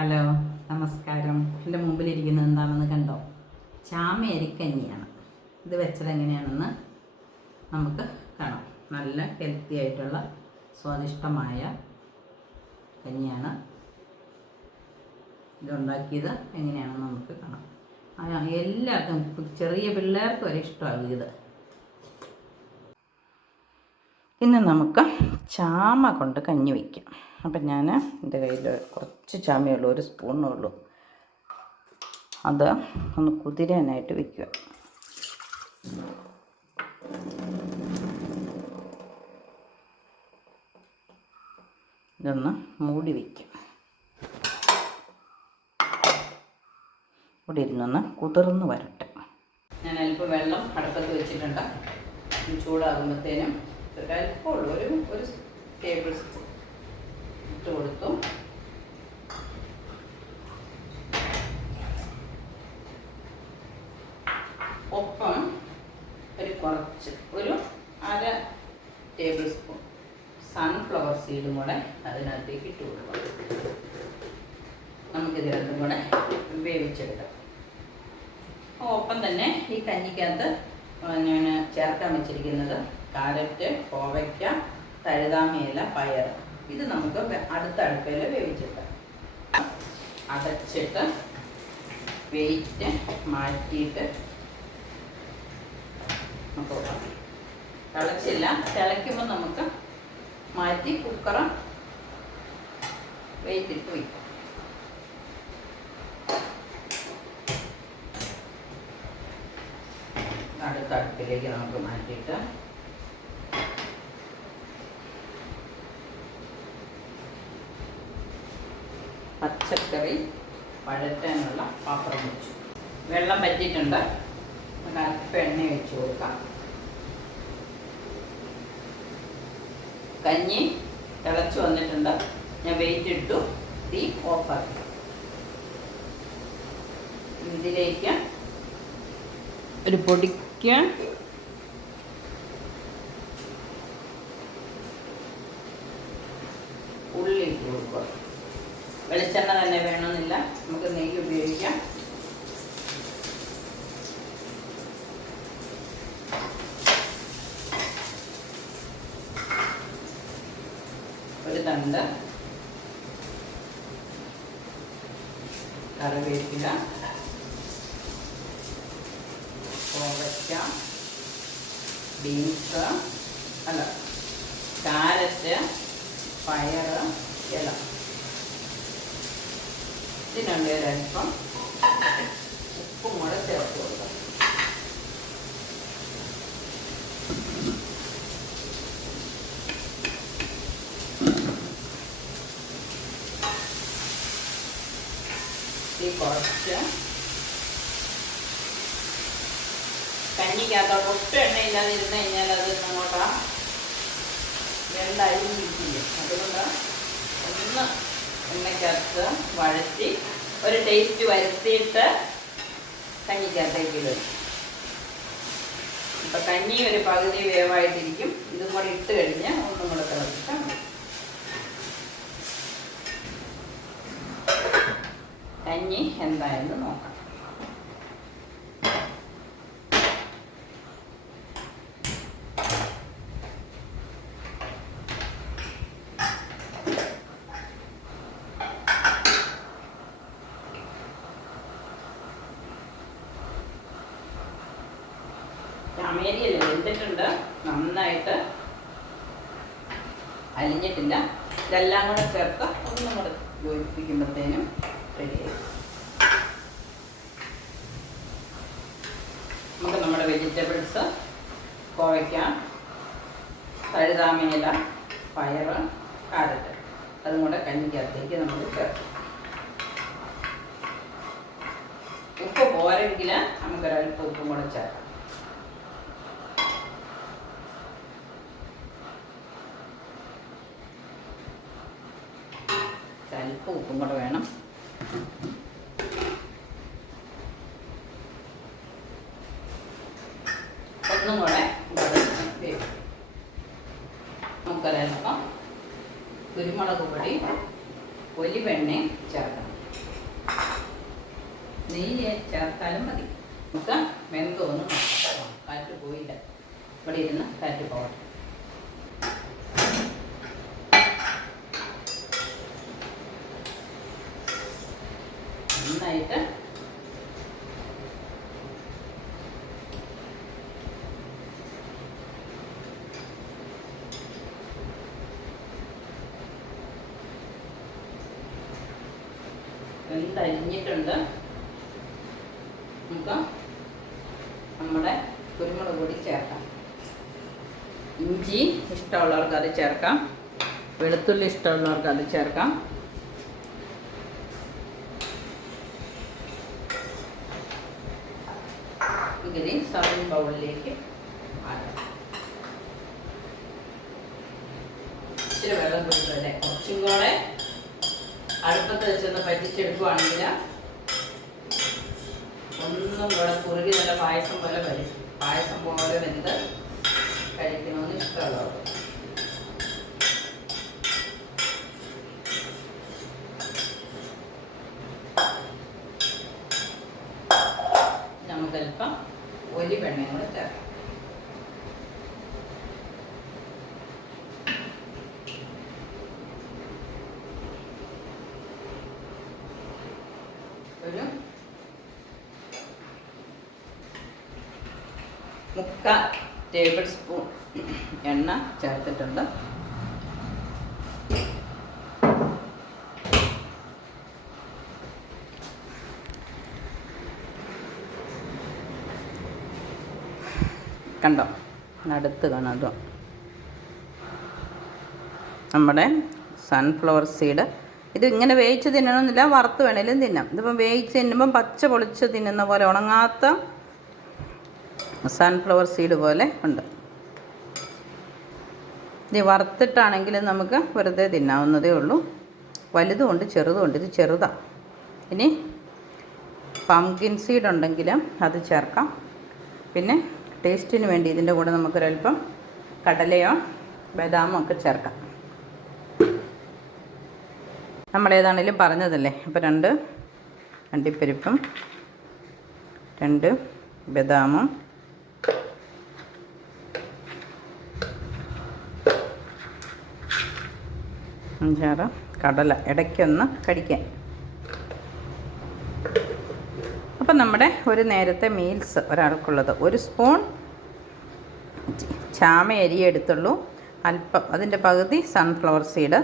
Hello, നമസ്കാരം. എൻ്റെ മുമ്പിലിരിക്കുന്നത് എന്താണെന്ന് കണ്ടോ? ചാമയരിക്കഞ്ഞിയാണ്. ഇത് വെച്ചത് എങ്ങനെയാണെന്ന് നമുക്ക് കാണാം. നല്ല ഹെൽത്തി ആയിട്ടുള്ള സ്വാദിഷ്ടമായ കഞ്ഞിയാണ്. ഇതുണ്ടാക്കിയത് എങ്ങനെയാണെന്ന് നമുക്ക് കാണാം. എല്ലാവർക്കും, ചെറിയ പിള്ളേർക്ക് വരെ ഇഷ്ടമാകും ഇത്. ഇന്ന് നമുക്ക് ചാമ കൊണ്ട് കഞ്ഞി വയ്ക്കാം. അപ്പം ഞാൻ എൻ്റെ കയ്യിൽ കുറച്ച് ചാമയുള്ളൂ, ഒരു സ്പൂണുള്ളൂ. അത് ഒന്ന് കുതിരാനായിട്ട് വയ്ക്കുക. ഇതൊന്ന് മൂടി വയ്ക്കും. ഇവിടെ ഇരുന്നൊന്ന് കുതിർന്ന് വരട്ടെ. ഞാൻ അല്പം വെള്ളം അടുപ്പത്ത് വെച്ചിട്ടുണ്ട്. ചൂടാകുമ്പോഴത്തേനും ഒരല്പമുള്ളൂ, ഒരു ടേബിൾ സ്പൂൺ ഇട്ട് കൊടുത്തു. ഒപ്പം ഒരു അര ടേബിൾ സ്പൂൺ സൺഫ്ലവർ സീഡും കൂടെ അതിനകത്തേക്ക് ഇട്ട് കൊടുക്കാം. നമുക്കിത് രണ്ടും കൂടെ വേവിച്ചെടുക്കാം. ഒപ്പം തന്നെ ഈ കഞ്ഞിക്കകത്ത് ഞാൻ ചേർക്കാൻ വെച്ചിരിക്കുന്നത് കാരറ്റ്, കോവയ്ക്ക, തഴുതാമയില, പയർ. ഇത് നമുക്ക് അടുത്ത അടുപ്പയിൽ വേവിച്ചിട്ട് അടച്ചിട്ട് വെയിറ്റ് മാറ്റിയിട്ട് നമുക്ക് തിളച്ചില്ല, തിളയ്ക്കുമ്പോൾ നമുക്ക് മാറ്റി കുക്കർ വെയിറ്റിട്ട് വയ്ക്കും. അടുത്ത അടുപ്പിലേക്ക് നമുക്ക് മാറ്റിയിട്ട് പച്ചക്കറി വഴറ്റാനുള്ള പാത്രം വെച്ചു. വെള്ളം പറ്റിയിട്ടുണ്ട്. അല്പം എണ്ണ ഒഴിച്ച് കൊടുക്കാം. കഞ്ഞി തിളച്ച് വന്നിട്ടുണ്ട്. ഞാൻ വെയിറ്റ് ഇട്ടു, തീ ഓഫാക്കി. ഇതിലേക്ക് ഒരു പൊടിക്ക് ഉള്ളി ഇട്ട് കൊടുക്കുക. വെളിച്ചെണ്ണ തന്നെ വേണമെന്നില്ല, നമുക്ക് നെയ്യ് ഉപയോഗിക്കാം. ഒരു തണ്ട് കറിവേപ്പില, കോവയ്ക്ക, ബീൻസ് കാരറ്റ്, പയർ, ഇല. ഇതിനുണ്ട് ഒരൽപ്പം ഉപ്പും കൂടെ ചേർത്ത് കൊടുക്കാം. കുറച്ച് കഞ്ഞിക്കകത്തോട്ട് ഒട്ടും എണ്ണയില്ലാതെ ഇരുന്ന് കഴിഞ്ഞാൽ അത് അങ്ങോട്ടാ വെള്ളരിഞ്ഞിരിക്കില്ല. അതുകൊണ്ട് ഒന്ന് എണ്ണയ്ക്കകത്ത് വഴറ്റി ഒരു ടേസ്റ്റ് വരുത്തിയിട്ട് കഞ്ഞിക്കകത്തേക്ക് ഇടും. ഇപ്പം കഞ്ഞി ഒരു പകുതി വേവായിട്ടിരിക്കും. ഇതും കൂടെ ഇട്ട് കഴിഞ്ഞ് ഒന്നും കൂടെ തിളപ്പിച്ചാൽ മതി. കഞ്ഞി എന്തായെന്ന് നോക്കാം. ചാമേരിയല്ല, വെന്തിട്ടുണ്ട്, നന്നായിട്ട് അലിഞ്ഞിട്ടില്ല. ഇതെല്ലാം കൂടെ ചേർത്ത് ഒന്നും കൂടെ യോജിപ്പിക്കുമ്പോഴത്തേനും റെഡിയായി. നമുക്ക് നമ്മുടെ വെജിറ്റബിൾസ് കോവയ്ക്ക, തഴുതാമയില, പയർ, കാരറ്റ് അതും കൂടെ കഞ്ഞിക്കകത്തേക്ക് നമ്മൾ ചേർക്കും. ഉപ്പ് പോരെങ്കിൽ നമുക്കൊരൽപ്പം ഉപ്പും കൂടെ ചേർക്കാം. അല്പം ഉപ്പും കൂടെ വേണം. ഒന്നും കൂടെ നമുക്കൊരൽപ്പം കുരുമുളക് പൊടി, ഒലിവെണ്ണയും ചേർക്കണം. ചേർത്താലും മതി. നമുക്ക് വെന്തോന്ന് നോക്കാം. കാറ്റ് പോയില്ല, ഇവിടെ ഇരുന്ന് കാറ്റ് പോകട്ടെ. നന്നായിട്ട് വെന്തരിഞ്ഞിട്ടുണ്ട്. നമുക്ക് നമ്മുടെ കുരുമുളക് പൊടി ചേർക്കാം. ഇഞ്ചി ഇഷ്ടമുള്ളവർക്ക് അത് ചേർക്കാം, വെളുത്തുള്ളി ഇഷ്ടമുള്ളവർക്ക് അത് ചേർക്കാം. ഇതിന് സർവിങ് ബൗളിലേക്ക് മാറ്റാം. ഇച്ചിരി വെള്ളം കൊടുത്തല്ലേ, കുറച്ചും കൂടെ അടുപ്പത്ത് വെച്ചൊന്ന് പറ്റിച്ചെടുക്കുവാണെങ്കിൽ ഒന്നും കൂടെ കുറുകി നല്ല പായസം പോലെ വരും. പായസം പോലെ വെന്ത് കഴിക്കണമെന്ന് ഇഷ്ടമുള്ളവർ. നമുക്കല്പം ഒലിവെണ്ണയും കൂടെ ചേർക്കാം. ഒരു 3/4 ടേബിൾ സ്പൂൺ എണ്ണ ചേർത്തിട്ടുണ്ട്. കണ്ടോ, അടുത്ത് കാണാം. നമ്മുടെ സൺഫ്ലവർ സീഡ്. ഇത് ഇങ്ങനെ വേവിച്ച് തിന്നണമെന്നില്ല, വറുത്ത് വേണേലും തിന്നാം. ഇതിപ്പം വേവിച്ച് തിന്നുമ്പം പച്ച പൊളിച്ച് തിന്നുന്ന പോലെ ഉണങ്ങാത്ത സൺഫ്ലവർ സീഡ് പോലെ ഉണ്ട്. ഇത് വറുത്തിട്ടാണെങ്കിലും നമുക്ക് വെറുതെ തിന്നാവുന്നതേ ഉള്ളൂ. വലുതുമുണ്ട് ചെറുതുമുണ്ട്. ഇത് ചെറുതാണ്. ഇനി പംകിൻ സീഡ് ഉണ്ടെങ്കിലും അത് ചേർക്കാം. പിന്നെ ടേസ്റ്റിന് വേണ്ടി ഇതിൻ്റെ കൂടെ നമുക്കൊരൽപ്പം കടലയോ ബദാമോ ഒക്കെ ചേർക്കാം. നമ്മളേതാണേലും പറഞ്ഞതല്ലേ. അപ്പോൾ 2 അണ്ടിപ്പരിപ്പും 2 ബദാമും 5-6 കടല ഇടയ്ക്കൊന്ന് കടിക്കാൻ. അപ്പം നമ്മുടെ ഒരു നേരത്തെ മീൽസ് ഒരാൾക്കുള്ളത്. 1 സ്പൂൺ ചാമ അരി എടുത്തുള്ളൂ, അല്പം അതിൻ്റെ പകുതി സൺഫ്ലവർ സീഡ്,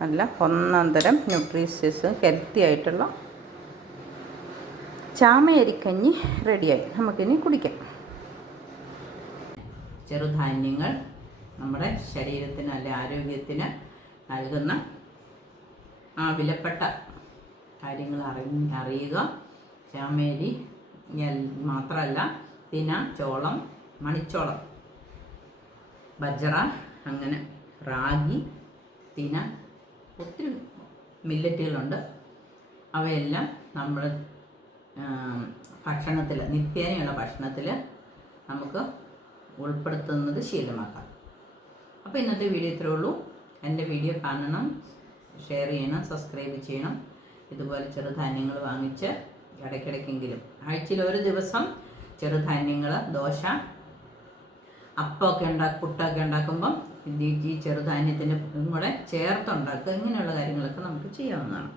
നല്ല ഒന്നാന്തരം ന്യൂട്രീഷ്യസ് ഹെൽത്തി ആയിട്ടുള്ള ചാമയരിക്കഞ്ഞി റെഡിയായി. നമുക്കിനി കുടിക്കാം. ചെറുധാന്യങ്ങൾ നമ്മുടെ ശരീരത്തിന് നല്ല ആരോഗ്യത്തിന് നൽകുന്ന വിലപ്പെട്ട കാര്യങ്ങൾ അറിയുക. ചാമേരി മാത്രമല്ല, തിന, ചോളം, മണിച്ചോളം, ബജ്റ, അങ്ങനെ റാഗി, തിന, ഒത്തിരി മില്ലറ്റുകളുണ്ട്. അവയെല്ലാം നമ്മൾ ഭക്ഷണത്തിൽ, നിത്യേനയുള്ള ഭക്ഷണത്തിൽ നമുക്ക് ഉൾപ്പെടുത്തുന്നത് ശീലമാക്കാം. അപ്പോൾ ഇന്നത്തെ വീഡിയോ ഇത്രയേ ഉള്ളൂ. എൻ്റെ വീഡിയോ കാണണം, ഷെയർ ചെയ്യണം, സബ്സ്ക്രൈബ് ചെയ്യണം. ഇതുപോലെ ചെറുധാന്യങ്ങൾ വാങ്ങിച്ച് ഇടയ്ക്കിടയ്ക്കെങ്കിലും ആഴ്ചയിൽ 1 ദിവസം ചെറുധാന്യങ്ങൾ, ദോശ, അപ്പമൊക്കെ പുട്ടൊക്കെ ഉണ്ടാക്കുമ്പം ഈ ചെറുധാന്യത്തിൻ്റെ കൂടെ ചേർത്തുണ്ടാക്കുക. ഇങ്ങനെയുള്ള കാര്യങ്ങളൊക്കെ നമുക്ക് ചെയ്യാവുന്നതാണ്.